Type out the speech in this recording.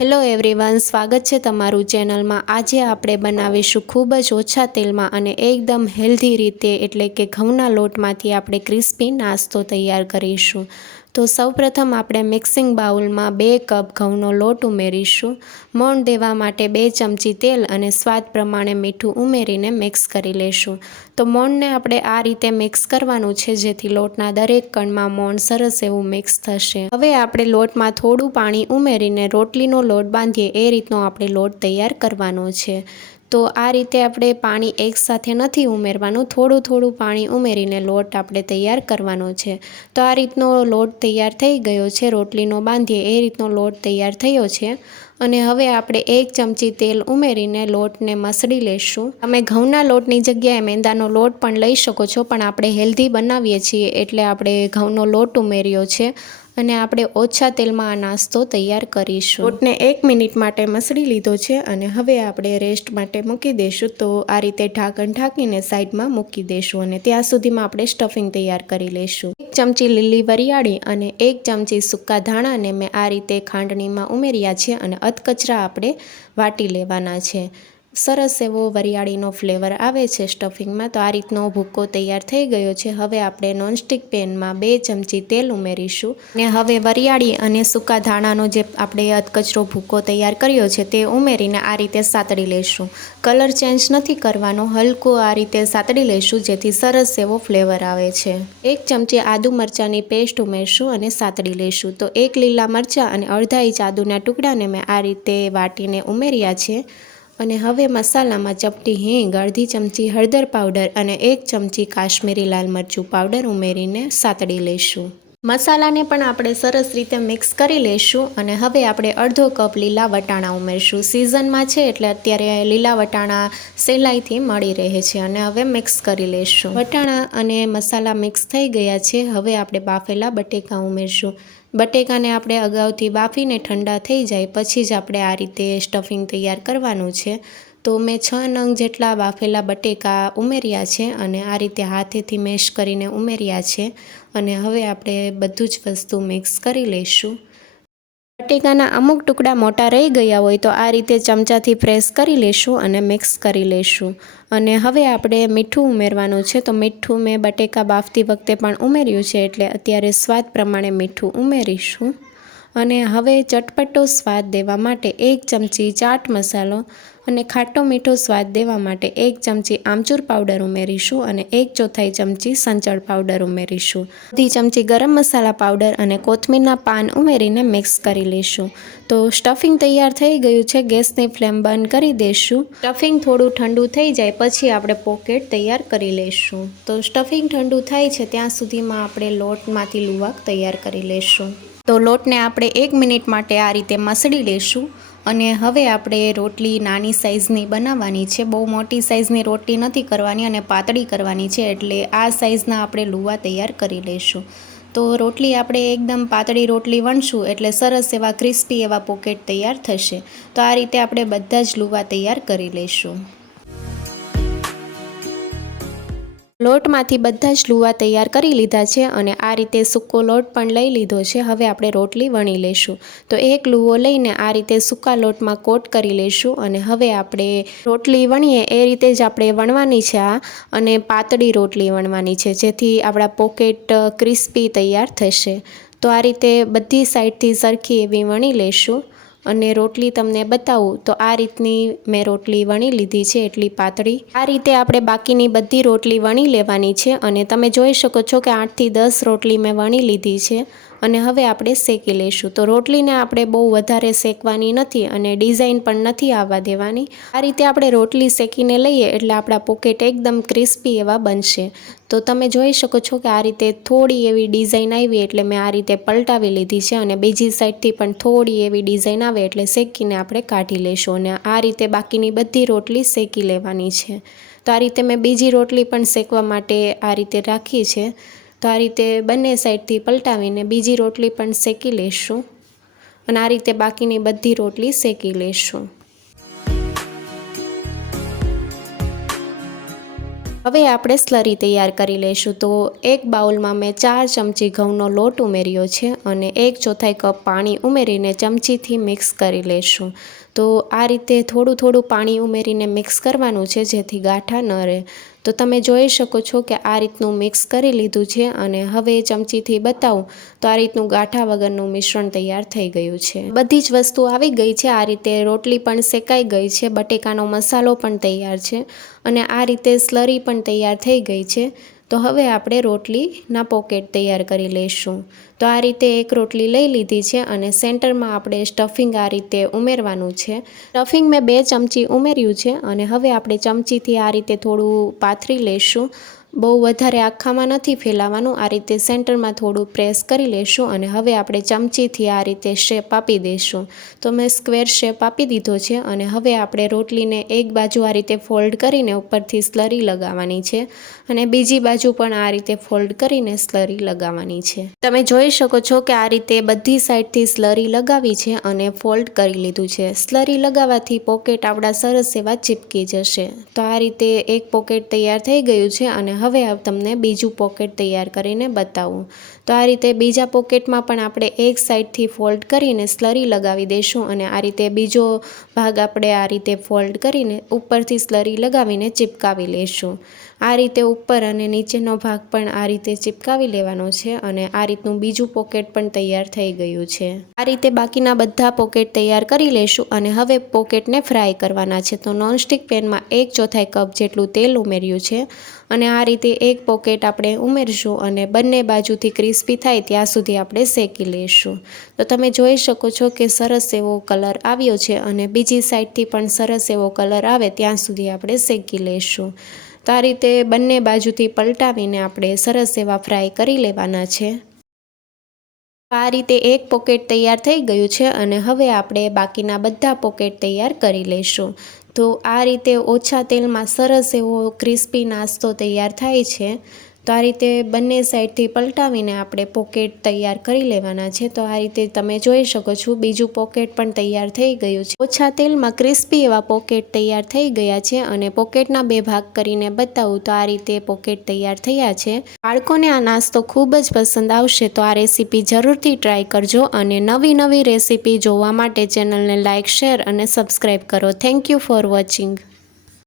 Hello everyone, સ્વાગત છે તમારું ચેનલમાં। આજે આપણે બનાવીશું ખૂબ જ ઓછા તેલમાં અને એકદમ હેલ્ધી રીતે, એટલે કે ઘઉંના લોટમાંથી આપણે ક્રિસ્પી નાસ્તો તૈયાર કરીશું। તો સૌપ્રથમ આપણે મિક્સિંગ બાઉલમાં 2 કપ ઘઉંનો લોટ ઉમેરીશું। મોણ દેવા માટે 2 ચમચી તેલ અને સ્વાદ પ્રમાણે મીઠું ઉમેરીને મિક્સ કરી લેશું। તો મોણને આપણે આ રીતે મિક્સ કરવાનું છે, જેથી લોટના દરેક કણમાં મોણ સરસ એવું મિક્સ થશે। હવે આપણે લોટમાં થોડું પાણી ઉમેરીને રોટલીનો લોટ બાંધીએ એ રીતનો આપણે લોટ તૈયાર કરવાનો છે। તો આ રીતે આપણે પાણી એકસાથે નથી ઉમેરવાનું, થોડું થોડું પાણી ઉમેરીને લોટ આપણે તૈયાર કરવાનો છે। તો આ રીતનો લોટ તૈયાર થઈ ગયો છે, રોટલીનો બાંધીએ એ રીતનો લોટ તૈયાર થયો છે। અને હવે આપણે 1 ચમચી તેલ ઉમેરીને લોટને મસળી લેશું। તમે ઘઉંના લોટની જગ્યાએ મેંદાનો લોટ પણ લઈ શકો છો, પણ આપણે હેલ્ધી બનાવીએ છીએ એટલે આપણે ઘઉંનો લોટ ઉમેર્યો છે અને આપણે ઓછા તેલમાં આ નાસ્તો તૈયાર કરીશું। લોટને 1 મિનિટ માટે મસળી લીધો છે અને હવે આપણે રેસ્ટ માટે મૂકી દઈશું। તો આ રીતે ઢાંકણ ઢાંકીને સાઈડમાં મૂકી દઈશું અને ત્યાં સુધીમાં આપણે સ્ટફિંગ તૈયાર કરી લઈશું। 1 ચમચી લીલી વરિયાળી અને 1 ચમચી સૂકા ધાણાને મેં આ રીતે ખાંડણીમાં ઉમેર્યા છે અને અધકચરા આપણે વાટી લેવાના છે। સરસ એવો વરિયાળીનો ફ્લેવર આવે છે સ્ટફિંગમાં। તો આ રીતનો ભૂકો તૈયાર થઈ ગયો છે। હવે આપણે નોનસ્ટિક પેનમાં 2 ચમચી તેલ ઉમેરીશું અને હવે વરિયાળી અને સૂકા ધાણાનો જે આપણે અધકચરો ભૂકો તૈયાર કર્યો છે તે ઉમેરીને આ રીતે સાતળી લઈશું। કલર ચેન્જ નથી કરવાનો, હલકો આ રીતે સાતળી લઈશું જેથી સરસ એવો ફ્લેવર આવે છે। 1 ચમચી આદુ મરચાંની પેસ્ટ ઉમેરશું અને સાતળી લઈશું। તો 1 લીલા મરચાં અને અડધા ઇંચ આદુના ટુકડાને મેં આ રીતે વાટીને ઉમેર્યા છે અને હવે મસાલામાં ચપટી હિંગ, અડધી ચમચી હળદર પાવડર અને 1 ચમચી કાશ્મીરી લાલ મરચું પાવડર ઉમેરીને સાતળી લઈશું। મસાલાને પણ આપણે સરસ રીતે મિક્સ કરી લઈશું અને હવે આપણે અડધો કપ લીલા વટાણા ઉમેરશું। સિઝનમાં છે એટલે અત્યારે લીલા વટાણા સહેલાઈથી મળી રહે છે અને હવે મિક્સ કરી લઈશું। વટાણા અને મસાલા મિક્સ થઈ ગયા છે। હવે આપણે બાફેલા બટેકા ઉમેરશું। બટેકાને આપણે અગાઉથી બાફીને ઠંડા થઈ જાય પછી જ આપણે આ રીતે સ્ટફિંગ તૈયાર કરવાનું છે। તો મેં 6 નંગ જેટલા બાફેલા બટેકા ઉમેર્યા છે અને આ રીતે હાથેથી મેશ કરીને ઉમેર્યા છે અને હવે આપણે બધું જ વસ્તુ મિક્સ કરી લઈશું। બટેકાના અમુક ટુકડા મોટા રહી ગયા હોય તો આ રીતે ચમચાથી પ્રેસ કરી લઈશું અને મિક્સ કરી લઈશું। અને હવે આપણે મીઠું ઉમેરવાનું છે। તો મીઠું મેં બટેકા બાફતી વખતે પણ ઉમેર્યું છે એટલે અત્યારે સ્વાદ પ્રમાણે મીઠું ઉમેરીશું। અને હવે ચટપટો સ્વાદ દેવા માટે 1 ચમચી ચાટ મસાલો અને ખાટો મીઠો સ્વાદ દેવા માટે 1 ચમચી આમચૂર પાવડર ઉમેરીશું અને 1/4 ચમચી સંચળ પાવડર ઉમેરીશું। અડધી ચમચી ગરમ મસાલા પાવડર અને કોથમીરના પાન ઉમેરીને મિક્સ કરી લઈશું। તો સ્ટફિંગ તૈયાર થઈ ગયું છે। ગેસની ફ્લેમ બંધ કરી દઈશું। સ્ટફિંગ થોડું ઠંડુ થઈ જાય પછી આપણે પોકેટ તૈયાર કરી લઈશું। તો સ્ટફિંગ ઠંડુ થાય છે ત્યાં સુધીમાં આપણે લોટમાંથી લુઆક તૈયાર કરી લઈશું। તો લોટને આપણે 1 મિનિટ માટે આ રીતે મસળી લઈશું અને હવે આપણે રોટલી નાની સાઇઝની બનાવવાની છે। બહુ મોટી સાઇઝની રોટલી નથી કરવાની અને પાતળી કરવાની છે, એટલે આ સાઇઝના આપણે લુઆ તૈયાર કરી લઈશું। તો રોટલી આપણે એકદમ પાતળી રોટલી વણશું એટલે સરસ એવા ક્રિસ્પી એવા પોકેટ તૈયાર થશે। તો આ રીતે આપણે બધા જ લુઆ તૈયાર કરી લઈશું। લોટમાંથી બધા જ લુઆ તૈયાર કરી લીધા છે અને આ રીતે સૂકો લોટ પણ લઈ લીધો છે। હવે આપણે રોટલી વણી લઈશું। તો 1 લુઓ લઈને આ રીતે સૂકા લોટમાં કોટ કરી લઈશું અને હવે આપણે રોટલી વણીએ એ રીતે જ આપણે વણવાની છે અને પાતળી રોટલી વણવાની છે જેથી આપણા પોકેટ ક્રિસ્પી તૈયાર થશે। તો આ રીતે બધી સાઈડથી સરખી એવી વણી લઈશું અને રોટલી તમને બતાવું તો આ રીતની મેં રોટલી વણી લીધી છે, એટલી પાતળી। આ રીતે આપણે બાકીની બધી રોટલી વણી લેવાની છે અને તમે જોઈ શકો છો કે 8 થી 10 રોટલી મેં વણી લીધી છે અને હવે આપણે શેકી લઈશું। તો રોટલીને આપણે બહુ વધારે શેકવાની નથી અને ડિઝાઇન પણ નથી આવવા દેવાની। આ રીતે આપણે રોટલી શેકીને લઈએ એટલે આપણા પોકેટ એકદમ ક્રિસ્પી એવા બનશે। તો તમે જોઈ શકો છો કે આ રીતે થોડી એવી ડિઝાઇન આવી એટલે મેં આ રીતે પલટાવી લીધી છે અને બીજી સાઈડથી પણ થોડી એવી ડિઝાઇન આવે એટલે શેકીને આપણે કાઢી લઈશું અને આ રીતે બાકીની બધી રોટલી શેકી લેવાની છે। તો આ રીતે મેં બીજી રોટલી પણ શેકવા માટે આ રીતે રાખી છે। તો આ રીતે બંને સાઈડથી પલટાવીને બીજી રોટલી પણ શેકી લઈશું અને આ રીતે બાકીની બધી રોટલી શેકી લઈશું। હવે આપણે સ્લરી તૈયાર કરી લઈશું. તો એક બાઉલમાં મેં 4 ચમચી ઘઉંનો લોટ ઉમેર્યો છે અને 1/4 કપ પાણી ઉમેરીને ચમચીથી મિક્સ કરી લઈશું. તો આ રીતે થોડું પાણી ઉમેરીને મિક્સ કરવાનું છે, જેથી ગાંઠા ન રહે. તો તમે જોઈ શકો છો કે આ રીતનું મિક્સ કરી લીધું છે અને હવે ચમચીથી બતાવું તો આ રીતનું ગાંઠા વગરનું મિશ્રણ તૈયાર થઈ ગયું છે. બધી જ વસ્તુ આવી ગઈ છે. આ રીતે રોટલી પણ શેકાઈ ગઈ છે, બટેકાનો મસાલો પણ તૈયાર છે અને આ રીતે સ્લરી પણ તૈયાર થઈ ગઈ છે. તો હવે આપણે રોટલીના પોકેટ તૈયાર કરી લઈશું. તો આ રીતે એક રોટલી લઈ લીધી છે અને સેન્ટરમાં આપણે સ્ટફિંગ આ રીતે ઉમેરવાનું છે. સ્ટફિંગ મેં 2 ચમચી ઉમેર્યું છે અને હવે આપણે ચમચીથી આ રીતે થોડું પાથરી લઈશું. બહુ વધારે આખામાં નથી ફેલાવાનું, આ રીતે સેન્ટરમાં થોડું પ્રેસ કરી લઈશું અને હવે આપણે ચમચીથી આ રીતે શેપ આપી દઈશું. તો મેં સ્ક્વેર શેપ આપી દીધો છે અને હવે આપણે રોટલીને એક બાજુ આ રીતે ફોલ્ડ કરીને ઉપરથી સ્લરી લગાવવાની છે અને બીજી બાજુ પણ આ રીતે ફોલ્ડ કરીને સ્લરી લગાવવાની છે. તમે જોઈ શકો છો કે આ રીતે બધી સાઈડથી સ્લરી લગાવી છે અને ફોલ્ડ કરી લીધું છે. સ્લરી લગાવવાથી પોકેટ આપણા સરસ એવા ચીપકી જશે. તો આ રીતે એક પોકેટ તૈયાર થઈ ગયું છે અને હવે તમને બીજું પોકેટ તૈયાર કરીને બતાવું. તો આ રીતે બીજા પોકેટમાં પણ આપણે એક સાઈડથી ફોલ્ડ કરીને સ્લરી લગાવી દઈશું અને આ રીતે બીજો ભાગ આપણે આ રીતે ફોલ્ડ કરીને ઉપરથી સ્લરી લગાવીને ચિપકાવી લઈશું. આ રીતે ઉપર અને નીચેનો ભાગ પણ આ રીતે ચિપકાવી લેવાનો છે અને આ રીતનું બીજું પોકેટ પણ તૈયાર થઈ ગયું છે. આ રીતે બાકીના બધા પોકેટ તૈયાર કરી લઈશું અને હવે પોકેટને ફ્રાય કરવાના છે. તો નોનસ્ટિક પેનમાં 1/4 કપ જેટલું તેલ ઉમેર્યું છે અને આ રીતે એક પોકેટ આપણે ઉમેરશું અને બંને બાજુથી ક્રિસ્પી થાય ત્યાં સુધી આપણે શેકી લઈશું. તો તમે જોઈ શકો છો કે સરસ એવો કલર આવ્યો છે અને બીજી સાઈડથી પણ સરસ એવો કલર આવે ત્યાં સુધી આપણે શેકી લઈશું. તો આ રીતે બંને બાજુથી પલટાવીને આપણે સરસ એવા ફ્રાય કરી લેવાના છે. આ રીતે એક પોકેટ તૈયાર થઈ ગયું છે અને હવે આપણે બાકીના બધા પોકેટ તૈયાર કરી લઈશું. તો આ રીતે ઓછા તેલમાં સરસ એવો ક્રિસ્પી નાસ્તો તૈયાર થાય છે. તો આ રીતે બંને સાઈડથી પલટાવીને આપણે પોકેટ તૈયાર કરી લેવાના છે. તો આ રીતે તમે જોઈ શકો છો બીજું પોકેટ પણ તૈયાર થઈ ગયું છે. ઓછા તેલમાં ક્રિસ્પી એવા પોકેટ તૈયાર થઈ ગયા છે અને પોકેટના 2 ભાગ કરીને બતાવું તો આ રીતે પોકેટ તૈયાર થયા છે. બાળકોને આ નાસ્તો ખૂબ જ પસંદ આવશે. તો આ રેસીપી જરૂરથી ટ્રાય કરજો અને નવી રેસીપી જોવા માટે ચેનલને લાઇક, શેર અને સબસ્ક્રાઈબ કરો. Thank you for watching.